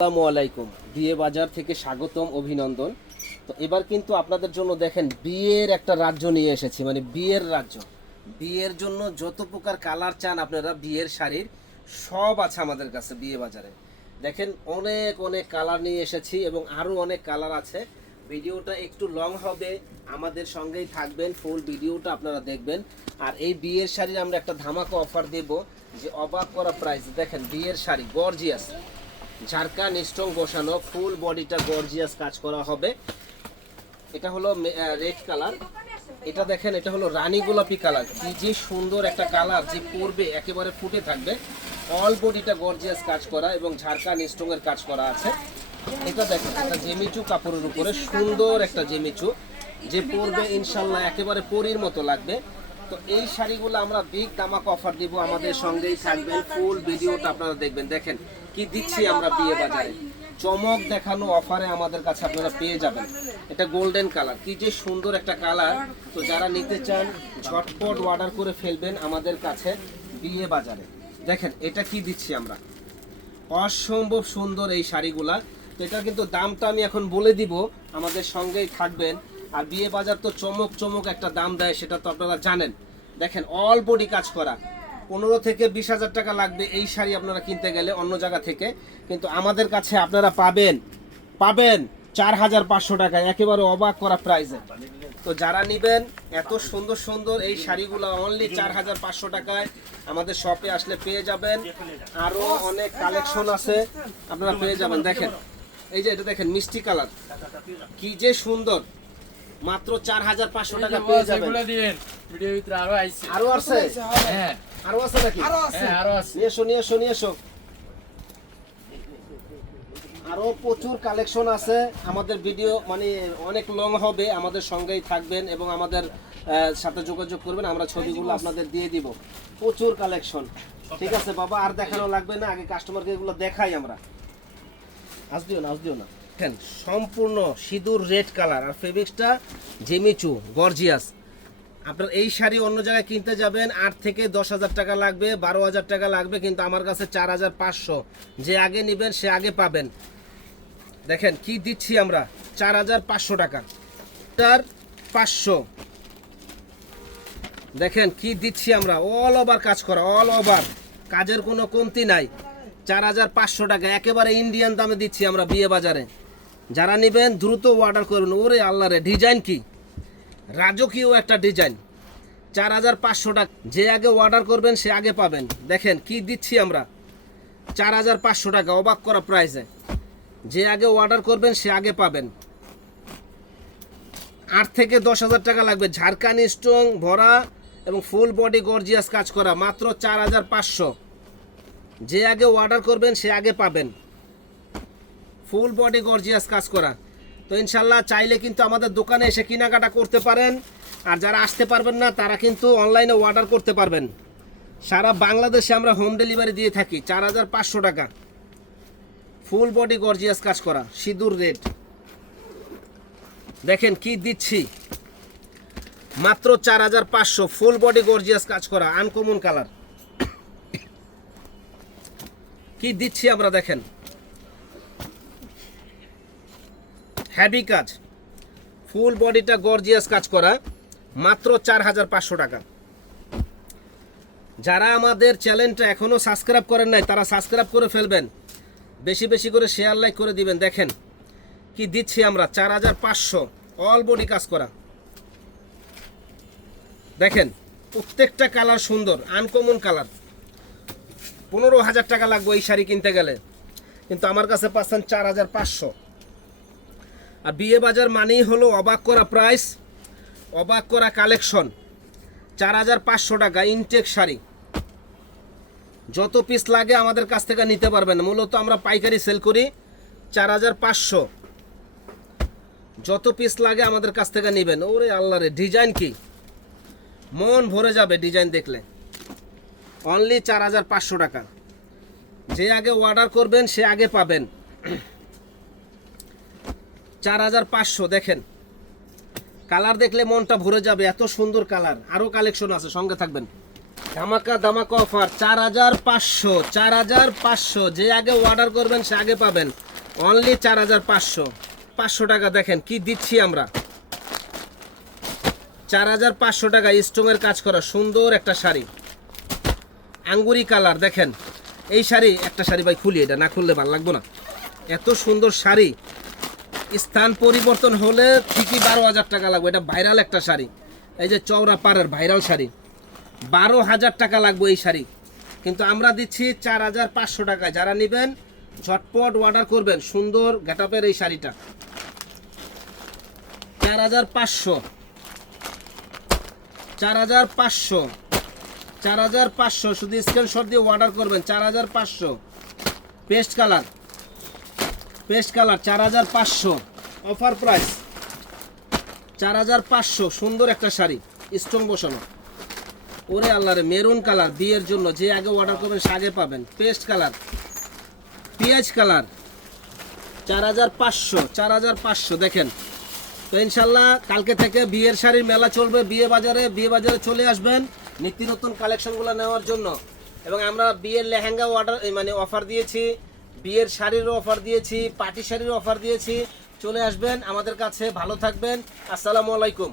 আসসালামু আলাইকুম। বিয়ে বাজার থেকে স্বাগতম, অভিনন্দন। তো এবার কিন্তু আপনাদের জন্য দেখেন, বিয়ের একটা রাজ্য নিয়ে এসেছি মানে বিয়ের রাজ্য। বিয়ের জন্য যত প্রকার কালার চান আপনারা, বিয়ের শাড়ির, সব আছে আমাদের কাছে বিয়ে বাজারে। দেখেন, অনেক অনেক কালার নিয়ে এসেছি এবং আরও অনেক কালার আছে। ভিডিওটা একটু লং হবে, আমাদের সঙ্গেই থাকবেন, ফুল ভিডিওটা আপনারা দেখবেন। আর এই বিয়ের শাড়ির আমরা একটা ধামাকা অফার দেব, যে অবাক করা প্রাইস। দেখেন, বিয়ের শাড়ি, গর্জিয়াস। ঝাড়খান স্ট্রং বসানো ফুল বডিটা গর্জিয়াস কাজ করা হবে। এটা হলো রেড কালার। এটা দেখেন, এটা হলো রানী গোলাপি কালার। কি যে সুন্দর একটা কালার যে পরবে একেবারে ফুটে থাকবে। অল বডিটা গর্জিয়াস কাজ করা এবং স্ট্রং এর কাজ করা আছে। এটা দেখেন একটা জেমিচু কাপড়ের উপরে, সুন্দর একটা জেমিচু, যে পরবে ইনশাল্লাহ একেবারে পরির মতো লাগবে। তো এই শাড়িগুলো আমরা বিগ তামাক অফার দিব আমাদের সঙ্গেই থাকবেন। ফুল ভিডিওটা আপনারা দেখবেন। দেখেন কি দিচ্ছি আমরা বিয়ে বাজারে? চমক দেখানো অফারে আমাদের কাছে আপনারা পেয়ে যাবেন। এটা গোল্ডেন কালার কি যে সুন্দর একটা কালার তো যারা নিতে চান, ঝটপট অর্ডার করে ফেলবেন আমাদের কাছে বিয়ে বাজারে। দেখেন, এটা কি দিচ্ছি আমরা? অসম্ভব সুন্দর এই শাড়িগুলা। তো এটা কিন্তু দামটা আমি এখন বলে দিব, আমাদের সঙ্গেই থাকবেন। আর বিয়ে বাজার তো চমক চমক একটা দাম দেয়, সেটা তো আপনারা জানেন। দেখেন অল বডি কাজ করা। পনেরো থেকে বিশ হাজার টাকা লাগবে এই শাড়ি আপনারা কিনতে গেলে অন্য জায়গা থেকে। কিন্তু আমাদের কাছে আপনারা পাবেন পাবেন চার হাজার পাঁচশো টাকায়, একেবারে অবাক করা প্রাইসে তো যারা নেবেন, এত সুন্দর সুন্দর এই শাড়িগুলো অনলি চার হাজার পাঁচশো টাকায় আমাদের শপে আসলে পেয়ে যাবেন। আরও অনেক কালেকশন আছে, আপনারা পেয়ে যাবেন। দেখেন, এই যে এটা দেখেন, মিষ্টি কালার কি যে সুন্দর। মাত্র চার হাজার পাঁচশো টাকা পেয়ে যাবেন। দিবেন ভিডিও ভিতরে আরও আইছে। আরও আছে? হ্যাঁ। আরও আছে নাকি? হ্যাঁ আরও আছে। নিয়ে এসো নিয়ে এসো নিয়ে এসো। আরও প্রচুর কালেকশন আছে। আমাদের ভিডিও মানে অনেক লং হবে। আমাদের সঙ্গেই থাকবেন এবং আমাদের সাথে যোগাযোগ করবেন। আমরা ছবিগুলো আপনাদের দিয়ে দিব। প্রচুর কালেকশন। ঠিক আছে বাবা আর দেখানো লাগবে না। আগে কাস্টমারকে এগুলো দেখাই আমরা। আজ দিও না আজ দিও না। দেখেন, সম্পূর্ণ সিঁদুর রেড কালার আর ফেব্রিক্সটা জেমিচু, গর্জিয়াস। আপনার এই শাড়ি অন্য জায়গায় কিনতে যাবেন, আট থেকে দশ হাজার টাকা লাগবে, বারো হাজার টাকা লাগবে, কিন্তু আমার কাছে চার হাজার পাঁচশো। যে আগে নেবেন, সে আগে পাবেন। দেখেন, কি দিচ্ছি আমরা? চার হাজার পাঁচশো টাকা। চার, পাঁচশো। দেখেন, কি দিচ্ছি আমরা? অল ওভার কাজ করা অল ওভার কাজের কোনো কমতি নাই। চার হাজার পাঁচশো টাকা, একেবারে ইন্ডিয়ান দামে দিচ্ছি আমরা বিয়ে বাজারে। যারা নেবেন, দ্রুত অর্ডার করবেন ওরে আল্লাহ রে ডিজাইন কি? রাজকীয় একটা ডিজাইন চার হাজার পাঁচশো টাকা। যে আগে অর্ডার করবেন, সে আগে পাবেন। দেখেন, কি দিচ্ছি আমরা? চার হাজার পাঁচশো টাকা, অবাক করা প্রাইসে যে আগে অর্ডার করবেন, সে আগে পাবেন। আট থেকে দশ হাজার টাকা লাগবে। ঝাড়খানি স্ট্রং ভরা এবং ফুল বডি গর্জিয়াস কাজ করা। মাত্র চার হাজার পাঁচশো। যে আগে অর্ডার করবেন, সে আগে পাবেন। ফুল বডি গর্জিয়াস কাজ করা। তো ইনশাল্লাহ চাইলে কিন্তু আমাদের দোকানে এসে কেনাকাটা করতে পারেন। আর যারা আসতে পারবেন না, তারা কিন্তু অনলাইনে অর্ডার করতে পারবেন। সারা বাংলাদেশে আমরা হোম ডেলিভারি দিয়ে থাকি, চার হাজার পাঁচশো টাকা। ফুল বডি গর্জিয়াস কাজ করা, সিঁদুর রেট। দেখেন কি দিচ্ছি। মাত্র চার হাজার পাঁচশো ফুল বডি গর্জিয়াস কাজ করা আনকমন কালার কি দিচ্ছি আমরা দেখেন। হ্যাভি কাজ। ফুল বডিটা গর্জিয়াস কাজ করা, মাত্র চার হাজার পাঁচশো টাকা। যারা আমাদের চ্যানেলটা এখনও সাবস্ক্রাইব করেন নাই, তারা সাবস্ক্রাইব করে ফেলবেন। বেশি বেশি করে শেয়ার লাইক করে দিবেন। দেখেন কি দিচ্ছি আমরা চার হাজার পাঁচশো অল বডি কাজ করা। দেখেন, প্রত্যেকটা কালার সুন্দর আনকমন কালার। পনেরো হাজার টাকা লাগবে এই শাড়ি কিনতে গেলে। কিন্তু আমার কাছে পাচ্ছেন চার হাজার পাঁচশো। আর বিয়ে বাজার মানেই হলো অবাক করা প্রাইস অবাক করা কালেকশন চার হাজার পাঁচশো টাকা ইনটেক শাড়ি। যত পিস লাগে আমাদের কাছ থেকে নিতে পারবেন। মূলত আমরা পাইকারি সেল করি চার হাজার পাঁচশো। যত পিস লাগে আমাদের কাছ থেকে নেবেন। ওরে আল্লাহ রে ডিজাইন কি? মন ভরে যাবে ডিজাইন দেখলে। অনলি চার হাজার পাঁচশো টাকা। যে আগে অর্ডার করবেন, সে আগে পাবেন। চার হাজার পাঁচশো, দেখেন। কালার দেখলে মনটা ভরে যাবে, এত সুন্দর কালার। আরও কালেকশন আছে, সঙ্গে থাকবেন। ধামাকা ধামাকা অফার, চার হাজার পাঁচশো, চার হাজার পাঁচশো। যে আগে অর্ডার করবেন, সে আগে পাবেন। অনলি চার হাজার পাঁচশো। পাঁচশো টাকা, দেখেন কি দিচ্ছি আমরা। চার হাজার পাঁচশো টাকা স্টোনের কাজ করা, সুন্দর একটা শাড়ি। আঙ্গুরি কালার, দেখেন। এই শাড়ি, একটা শাড়ি ভাই খুলি, এটা না খুললে ভালো লাগবো না। এত সুন্দর শাড়ি। স্থান পরিবর্তন হলে ঠিকই বারো হাজার টাকা লাগবে। এটা ভাইরাল একটা শাড়ি। এই যে চওড়া পাড়ের ভাইরাল শাড়ি। বারো হাজার টাকা লাগবে এই শাড়ি। কিন্তু আমরা দিচ্ছি চার হাজার পাঁচশো টাকায়। যারা নেবেন, ঝটপট অর্ডার করবেন। সুন্দর গেটআপের এই শাড়িটা। চার হাজার পাঁচশো। চার হাজার পাঁচশো। চার হাজার পাঁচশো। শুধু স্ক্রিনশট দিয়ে অর্ডার করবেন। চার হাজার পাঁচশো। পেস্ট কালার পেস্ট কালার চার হাজার পাঁচশো। অফার প্রাইস চার হাজার পাঁচশো, সুন্দর একটা শাড়ি স্টোন বসানো। ওরে আল্লাহরে মেরুন কালার বিয়ের জন্য যে আগে অর্ডার করবেন, সে আগে পাবেন। পেস্ট কালার পেঁয়াজ কালার চার হাজার পাঁচশো, চার হাজার পাঁচশো, দেখেন। তো ইনশাল্লাহ কালকে থেকে বিয়ের শাড়ির মেলা চলবে, বিয়ে বাজারে বিয়ে বাজারে চলে আসবেন নিত্য নতুন কালেকশনগুলো নেওয়ার জন্য। এবং আমরা বিয়ের লেহেঙ্গা অর্ডার মানে অফার দিয়েছি। বিয়ের শাড়িরও অফার দিয়েছি পার্টি শাড়ির অফার দিয়েছি। চলে আসবেন আমাদের কাছে, ভালো থাকবেন। আসসালামু আলাইকুম।